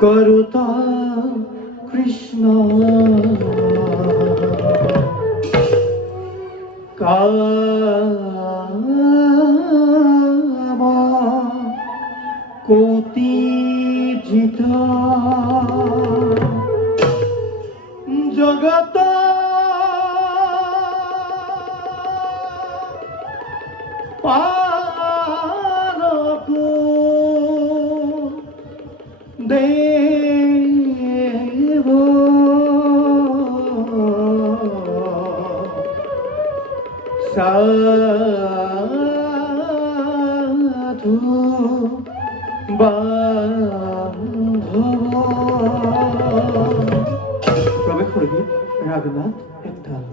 করুতা কৃষ্ণ কাম কোটি জিতা জগত পারকু দেব সাধু বান্ধব প্রবেশ করবি রাগনাথ একতাল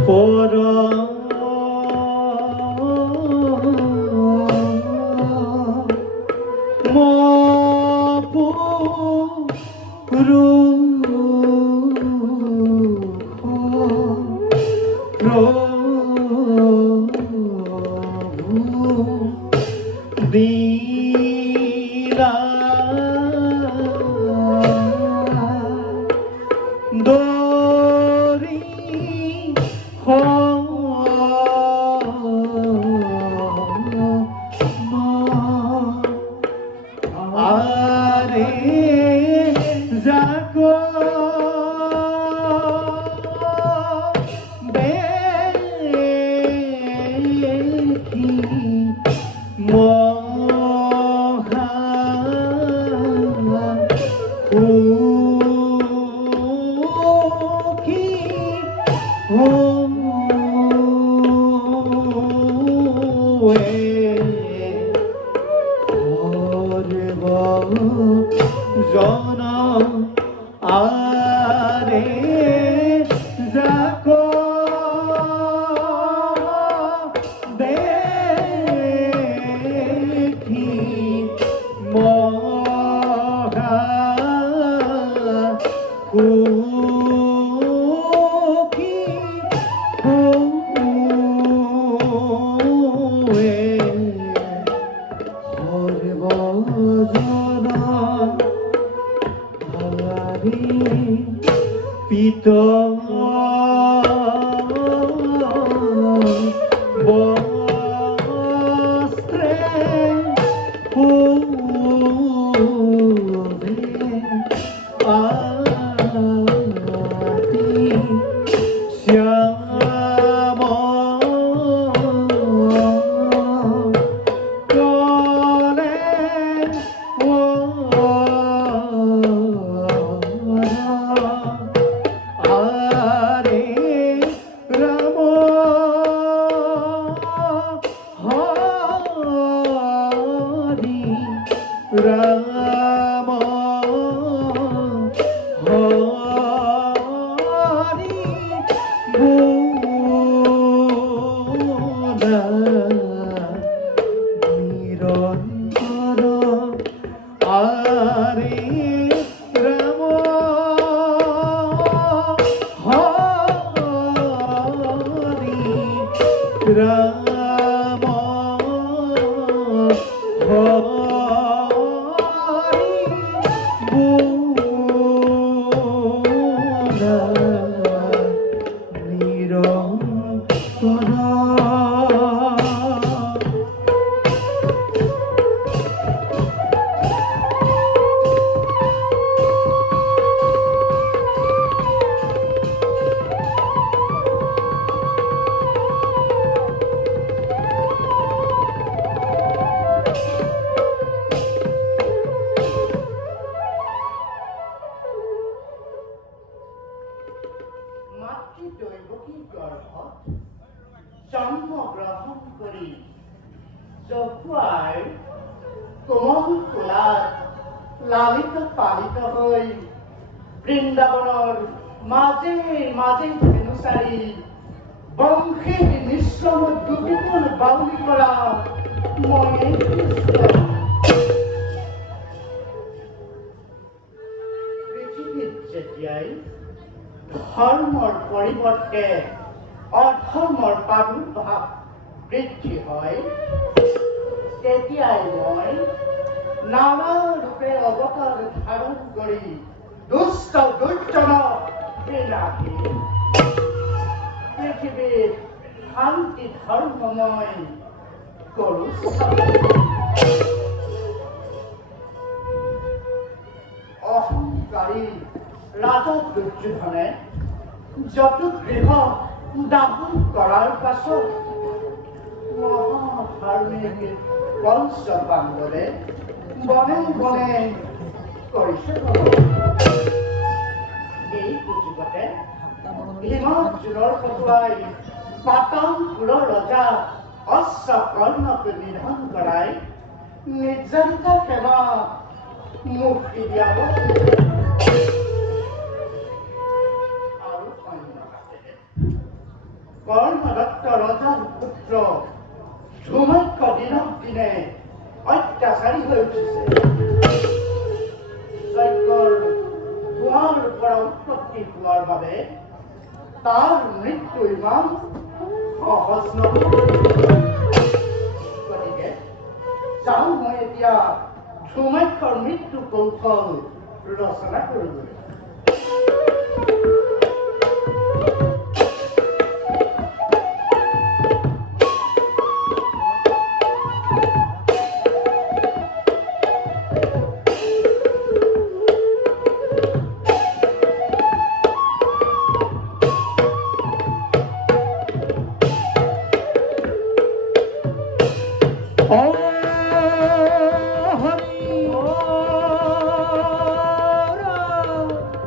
পর দিলা দরি আরে যাকো দেখি মহা কি জন আরে যাকো দেখি মহা কি পিত বস্ত্রে আতি শ্যাম কলে আরে রাম হরি রাম হরি গুণ নিরন্তর আরে রাম হরি রাম হরি গুণ নিরন্তর মাতৃদৈবকী গর্ভত জন্মগ্রহণ করি যখুৱাই কোমল কোলাত লালিত পালিত হৈ বৃন্দাবনৰ মাজে মাজে ধেনুচাৰী বংশী নিশ্চয় দুবিগুণ বাউলি কৰা ময়ে পৃথিৱীত যেতিয়াই ধৰ্মৰ পৰিৱৰ্তে অধৰ্মৰ প্ৰাদুৰ্ভাৱ বৃদ্ধি হয় তেতিয়াই মই নানা ৰূপে অৱতাৰ ধাৰণ কৰি দুষ্ট দুৰ্জনক বিনাশী পৃথিৱীৰ শান্তি ধৰ্মময় কৰো অহংকাৰী ৰাজা দুৰ্যোধনে যতুগৃহ দাহন কৰাৰ পাছত মহাধাৰ্মিক পঞ্চপাণ্ডৱে বনে বনে কৰিছে এই সুযোগতে ভীমাৰ্জুনৰ পটুৱাই পাটনপুৰৰ ৰজা অশ্বকৰ্ণক নিধন কৰাই নিৰ্যাতিতা সেৱা মুক্তি দিয়াব আৰু অন্যহাতে কৰ্ণদত্ত ৰজাৰ পুত্ৰ ধূমক্ষ দিনক দিনে অত্যাচাৰী হৈ উঠিছে যজ্ঞৰ ধোঁৱাৰ পৰা উৎপত্তি হোৱাৰ বাবে তাৰ মৃত্যু ইমান সহজ নহয় গতিকে যাওঁ মই এতিয়া ধূমক্ষৰ মৃত্যু কৌশল ৰচনা কৰিবলৈ